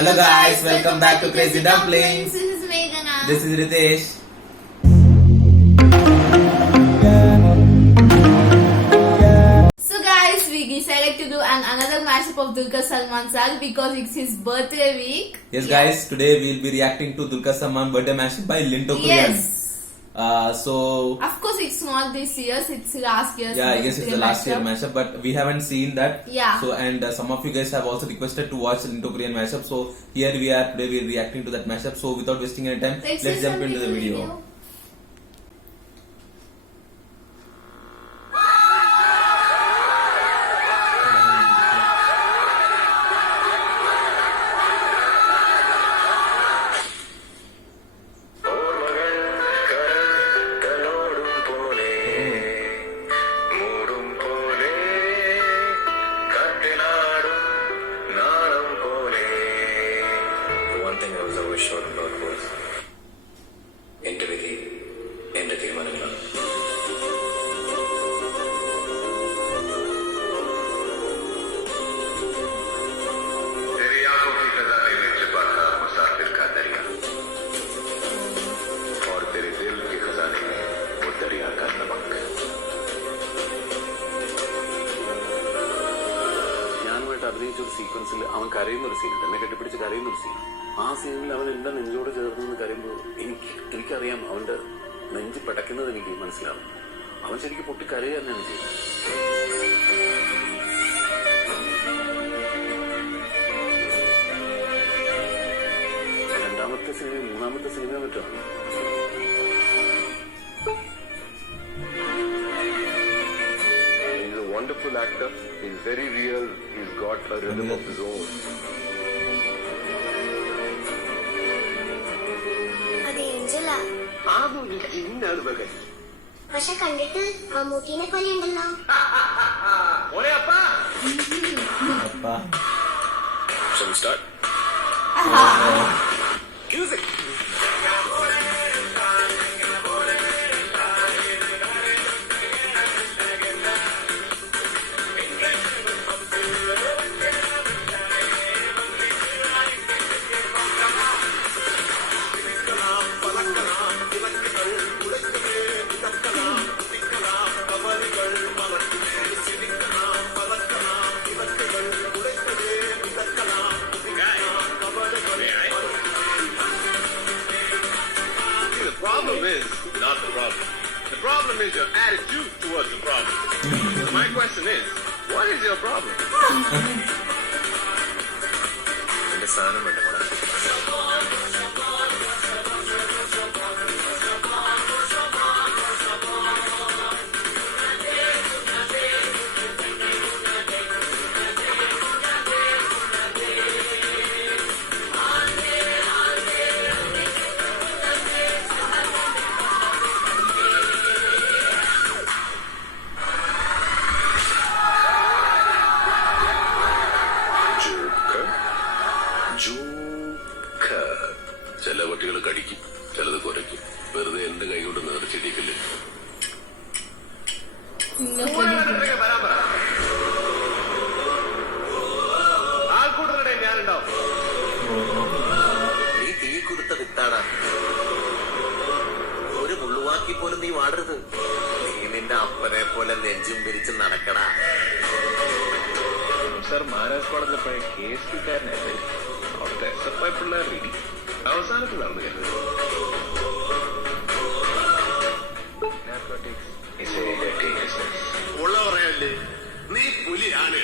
Hello guys, welcome back to Crazy Dumplings. This is Meghana. This is Ritesh. So guys, we decided to do another mashup of Dulquer Salman Sir because it's his birthday week. Yes guys, today we'll be reacting to Dulquer Salman birthday mashup by Linto Korean. Yes. So Of course, it's not this year's, it's last year's. yeah, I guess it's the last year mashup. mashup, but we haven't seen that. Yeah. So and some of you guys have also requested to watch Linto Korean mashup. So here we are today. We're reacting to that mashup. So without wasting any time, let's see jump some into the little video. Sure about was എന്റെ വിധി എന്റെ തീരുമാനങ്ങളാണ്. तेरी आंखों की खजाने में छिपा था मुसाफिर का दरिया और तेरे दिल के खजाने में वो दरिया का नमक. ഞാനുമായിട്ട് അഭിനയിച്ചൊരു സീക്വൻസിൽ അവൻ കരയുന്ന ഒരു സീനുണ്ട്, എന്നെ കെട്ടിപ്പിടിച്ച് കരയുന്ന ഒരു സീൻ. ആ സീനിൽ അവൻ എന്റെ നെഞ്ചോട് ചേർന്ന് കരയുമ്പോൾ എനിക്കറിയാം അവന്റെ നെഞ്ച് പിടയ്ക്കുന്നത് എനിക്ക് മനസ്സിലാവും. അവൻ ശരിക്കും പൊട്ടി കരയുക തന്നെയാണ് ചെയ്യുന്നത്. രണ്ടാമത്തെ സിനിമ മൂന്നാമത്തെ cinema മറ്റാണ്. He's a wonderful actor. He's very real. He's got a rhythm of his own. അതൊരു ചിന്നാണ് മകൻ. പക്ഷെ കണ്ടിട്ട് മമ്മൂട്ടിനെ പോലെ ഉണ്ടല്ലോ. Shall we start? Music. The problem is your attitude towards the problem. So my question is, what is your problem? എന്റെ സാധനം വേണ്ട മോളെ. ചില കുട്ടികൾ കടിക്കും, ചിലത് കുറയ്ക്കും. വെറുതെ എന്റെ കൈ കൊണ്ട് നേർച്ചിരിക്കില്ലേ. ആൾക്കൂട്ടരുടെ ഞാനുണ്ടാവും. നീ തീ കൊടുത്ത വിത്താടാ. ഒരു മുള്ളുവാക്കി പോലും നീ വാടരുത്. നീ നിന്റെ അപ്പനെ പോലെ നെഞ്ചും പിരിച്ച് നടക്കടാ. സർ മഹാരാജ് കോടതിയിലെ പഴയ കേസുകാരനല്ലേ, അവിടുത്തെ എസ് എഫ് പിള്ളേർ റെഡി. അവസാനത്തിൽ നടന്നു കരുത്. ഉള്ള പറയല്ലേ, നീ പുലിയാണ്.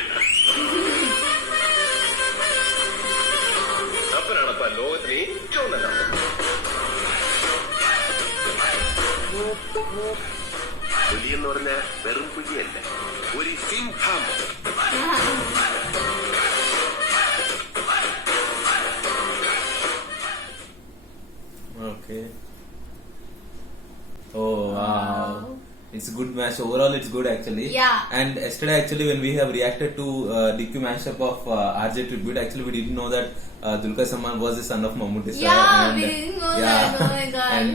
അപ്പനാണപ്പ ലോകത്തിന് ഏറ്റവും നല്ല പുലി എന്ന് പറഞ്ഞ വെറും പുലിയല്ല, ഒരു സിംഹം. Okay. Oh wow. It's a good match. Overall, it's good actually. Yeah. And yesterday, actually, when we have reacted to DQ mashup of RJ Tribute, actually, we didn't know that Dulquer Salman was the son of Mammootty sir. Yeah, and, we didn't know that. Oh my god. And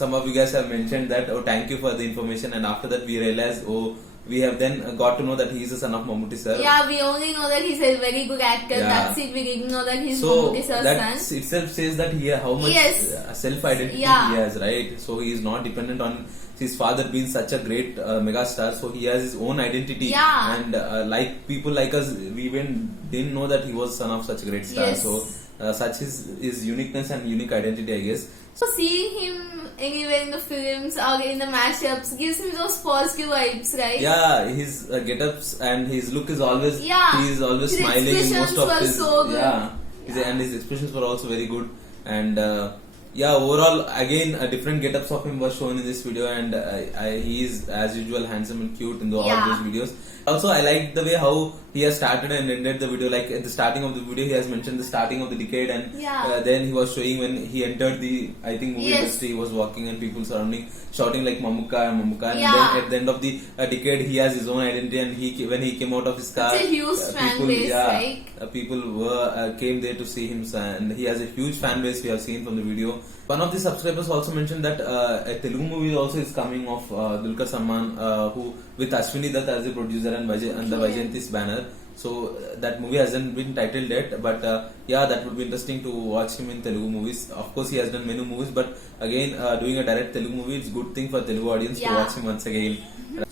some of you guys have mentioned that. Oh, thank you for the information. And after that, we realized, oh, we have then got to know that he is the son of Mammootty sir. Yeah, we only know that he's a very good actor. Yeah. That's it. We didn't know that he's So Mammootty sir's that son. itself says that how much Yes. self-identity Yeah. he has, right? So he is not dependent on his father being such a great megastar. So he has his own identity. Yeah. And like people like us, we even didn't know that he was son of such a great star. Yes. So such is his uniqueness and unique identity, I guess. So seeing him anywhere in the films or in the mashups gives me those positive vibes, right? Yeah, his get-ups and his look is always, Yeah. he is always His smiling in most expressions of were his, so good. and his expressions were also very good. And overall, again, different get-ups of him were shown in this video, and he is as usual handsome and cute in all Yeah. those videos. Also, I like the way how he has started and ended the video. Like at the starting of the video, he has mentioned the starting of the decade, and Yeah. then he was showing when he entered the, I think, movie Yes. industry. He was walking and people surrounding, shouting like Mamukka and Mamukka. And Yeah. then at the end of the decade, he has his own identity, and when he came out of his car, It's a huge fan base, right? People came there to see him, and he has a huge fan base. We have seen from the video. One of the subscribers also mentioned that a Telugu movie also is coming of Dulquer Salmaan, who with Ashwini Dutt as the producer and the Vaijayanti's banner. So that movie hasn't been titled yet, but that would be interesting to watch him in Telugu movies. Of course, he has done many movies, but again, doing a direct Telugu movie, it's a good thing for Telugu audience to Yeah. watch him once again.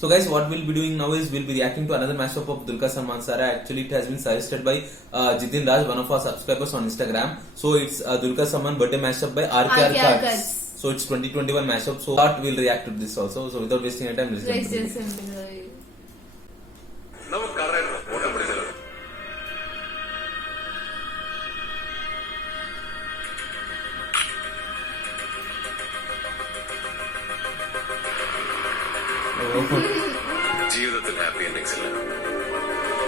So guys, what we'll be doing now is we'll be reacting to another mashup of Dulquer Salmaan sir. Actually, it has been suggested by Jitin Raj, one of our subscribers on Instagram. So it's Dulquer Salmaan birthday mashup by RKR RKR Cuts. Cuts. So it's 2021 mashup. So we'll react to this also. So without wasting any time, let's jump Let's to the just video. simple. നമുക്ക് correct ഓട്ടം പിടിച്ചാലോ? ജീവിതത്തിൽ happy endings ഇല്ല.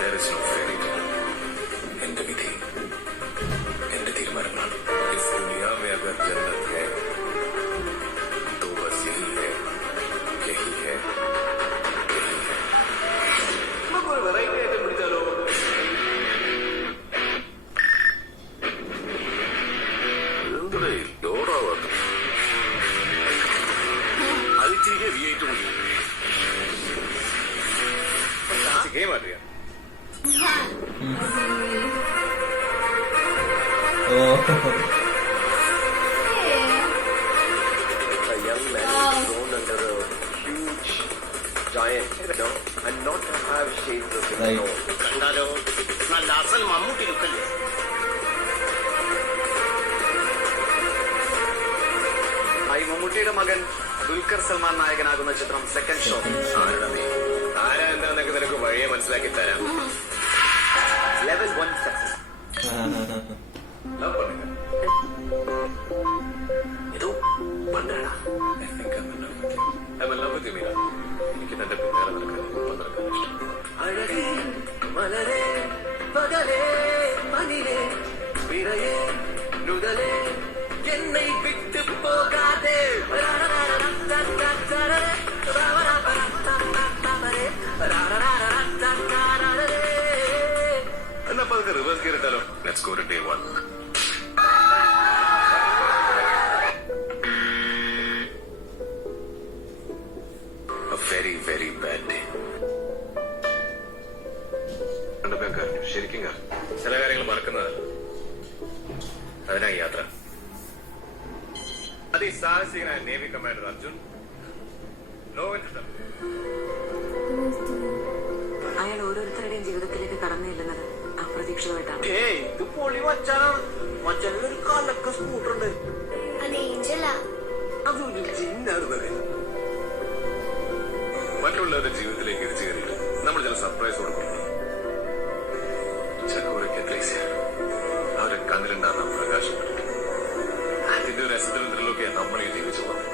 There is no fairy tale. എന്റെ വിധി എന്റെ തീരുമാനങ്ങളാണ്. इस दुनिया में अगर जन्नत है तो बस यही है, यही है, यही है. നമുക്കൊരു വെറൈറ്റി ആയിട്ട് പിടിച്ചാലോ? എന്തുടേ ലോഡാവാത്ത അത് ഇച്ചിരി ഹെവി ആയിട്ട് മതി. ഗെയിം അറിയാം. Oh. A young man Wow. is thrown under a huge giant, and not to have shades of his Right. own. കണ്ടാലോ നല്ല അസൽ മമ്മൂട്ടി ലുക്കല്ലേ. ഹായ്, മമ്മൂട്ടിയുടെ മകൻ ദുൽഖർ സൽമാൻ നായകനാകുന്ന ചിത്രം സെക്കൻഡ് ഷോ. ആരാ നീ? ആരാ എന്താന്നൊക്കെ നിനക്ക് വഴിയെ മനസ്സിലാക്കി തരാം. Level 1 success. Love பண்ணுங்க. ഇത് പണ്ടടാ. I think I'm in love with you. I'm in love with you, Meera. എനിക്ക് തന്റെ പിന്നാലെ നടക്കാൻ ഒപ്പം നടക്കാൻ ഇഷ്ടം. അഴകേ മലരേ പകലേ മനിലേ വിരയേ നുതലേ என்னை விட்டு போகாதே. എന്നാ അപ്പൊ അതൊക്കെ reverse കയറിട്ടാലോ? Let's go to day 1. A very, very bad day. കണ്ടപ്പോ ഞാൻ കരഞ്ഞു. ശരിക്കും കരഞ്ഞു. ചില കാര്യങ്ങൾ മറക്കുന്നതല്ല. അതിനായി യാത്ര. അതിസാഹസികനായ നേവി കമാൻഡർ അർജുൻ ലോകത്തെ അയാൾ ഓരോരുത്തരുടെയും ജീവിതത്തിലേക്ക് കടന്നില്ലെന്നത് അപ്രതീക്ഷിതമായിട്ടാണ്. ഇത് പൊളി മച്ചാനാണ്. മച്ചാനിൽ ഒരു കലക്ക സ്കൂട്ടർ ഉണ്ട്. അത് ഏഞ്ചലാ. അതൊരു ജിന്നായിരുന്നല്ലേ. മറ്റുള്ളവരുടെ ജീവിതത്തിലേക്ക് ഇടിച്ചു കയറിയിട്ട് നമ്മൾ ചില സർപ്രൈസ് കൊടുക്കുന്നു. ചിലവരൊക്കെ ക്ലേശയാണ്. അവരെ കണ്ണിലുണ്ടാകുന്ന പ്രകാശം അതിന്റെ ഒരു രസത്തിലൊക്കെ നമ്മളെ ജീവിച്ചു പോകുന്നത്.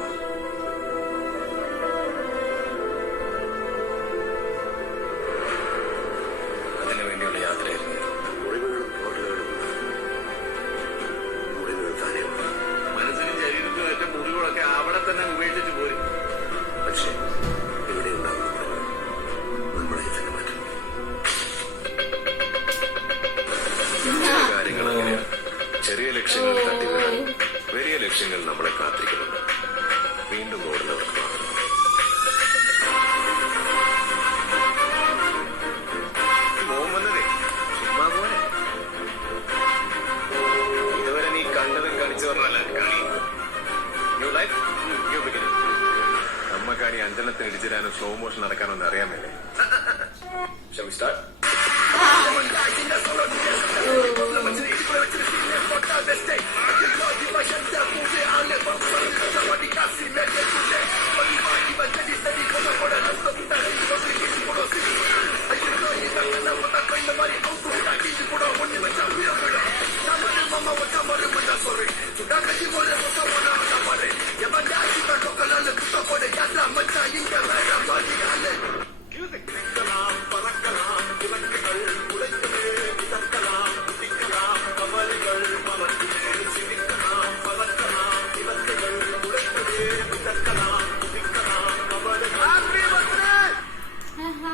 അതിനു വേണ്ടിയുള്ള യാത്രയായിരുന്നു ഇത്. മുറിവുകളും പൊട്ടലുകളും മുറിവുകൾ താനേ ഉണ്ട്. മനസ്സിനും ശരീരത്തിനും ഏറ്റവും മുറിവുകളൊക്കെ അവിടെ തന്നെ ഉപേക്ഷിച്ച് പോരും. പക്ഷേ ഇവിടെ ഉണ്ടാകുന്ന മുറിവുകൾ നമ്മളെ തന്നെ മാറ്റും. ചില കാര്യങ്ങൾ അങ്ങനെയാണ്. ചെറിയ ലക്ഷ്യങ്ങൾ തട്ടി വീഴാൻ വലിയ ലക്ഷ്യങ്ങൾ നമ്മളെ കാത്തിരിക്കുന്നുണ്ട്. വീണ്ടും ഓടുന്നവർക്ക് മാത്രം. വിളിച്ചു പറഞ്ഞല്ല കാണി. You like? You begin. നമ്മക്കാണി അഞ്ചനത്തിന് ഇടിച്ചിടാനും സ്ലോ മോഷൻ നടക്കാനൊന്നും അറിയാമല്ലേ? Shall we start?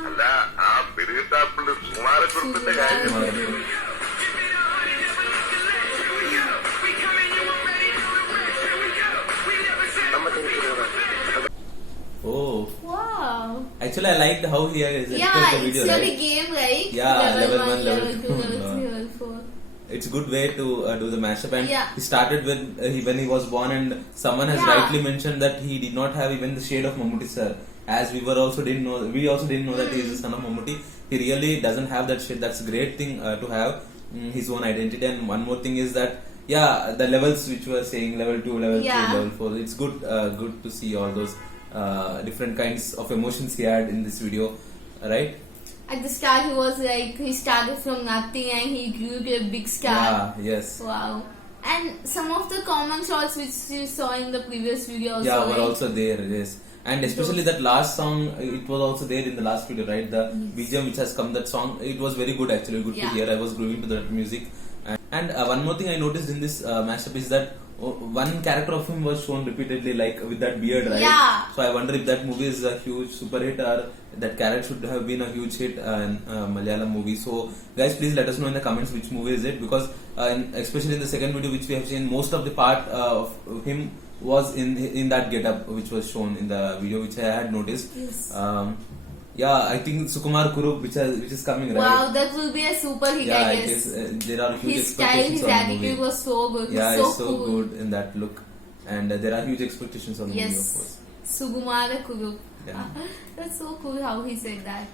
അല്ല ആ പെരുകിട്ടാപ്പിള് കുമാരക്കുറുപ്പിന്റെ കാര്യം Oh, Wow. actually, I liked how he has edited Yeah, the it's video, really right? game, right? Yeah, level 1, level level 2, 2, level no. 3, level 4. It's a good way to do the mashup, and Yeah. he started with when he was born, and someone has Yeah. rightly mentioned that he did not have even the shade of Mammootty sir. As we also didn't know that he is the son of Mammootty. He really doesn't have that shade. That's a great thing to have his own identity. And one more thing is that the levels which we were saying, level 2, level 3, Yeah. level 4. It's good to see all those different kinds of emotions he had in this video, right? At the start, he was like, he started from nothing and he grew to a big star. Yeah, yes. Wow. And some of the common shots which you saw in the previous video also. Yeah, were like, also there, yes. And especially that last song, it was also there in the last video, right? The BGM which has come, that song, it was very good actually, good to Yeah. hear. I was grooving to that music. And one more thing I noticed in this mashup is that one character of him was shown repeatedly, like with that beard, right? Yeah. So I wonder if that movie is a huge super hit, or that character should have been a huge hit in Malayalam movie. So guys, please let us know in the comments which movie is it, because especially in the second video which we have seen, most of the part of him was in that getup which was shown in the video, which I had noticed. Yes. I think Sukumar Kurup, which is coming, right? Wow, that will be a super hit, Yeah, I it guess. is. There are huge His style, expectations his on the attitude movie. was so good. Yeah, so it's so cool. good in that look, and there are huge expectations on the movie, of Yes. course. Sugumara Kurup. Yeah. That's so cool how he said that.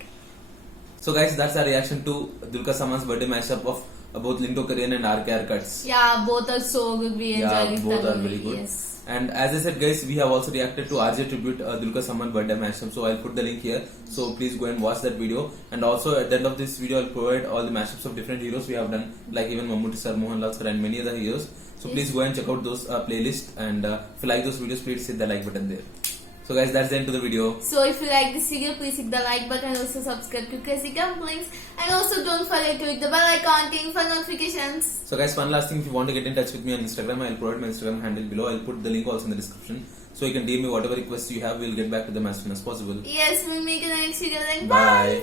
So guys, that's our reaction to Dulquer Salman's birthday mashup of both Linto Korean and RKR cuts. Yeah, both are so good. We enjoyed it both are thoroughly. very good. Yes. And as I said, guys, we have also reacted to RJ tribute Dulquer Salman birthday mashup. So I'll put the link here. So please go and watch that video. And also at the end of this video, I'll provide all the mashups of different heroes we have done, like even Mammootty sir, Mohanlal sir, and many other heroes. So please go and check out those playlists. And if you like those videos, please hit the like button there. So guys, that's the end to the video. So if you like this video, please hit the like button and also subscribe to Crazy Dumplings. And also don't forget to hit the bell icon for notifications. So guys, one last thing, if you want to get in touch with me on Instagram, I'll provide my Instagram handle below. I'll put the link also in the description. So you can DM me whatever requests you have. We'll get back to them as soon as possible. Yes, we'll make it the next video. Then Bye. bye.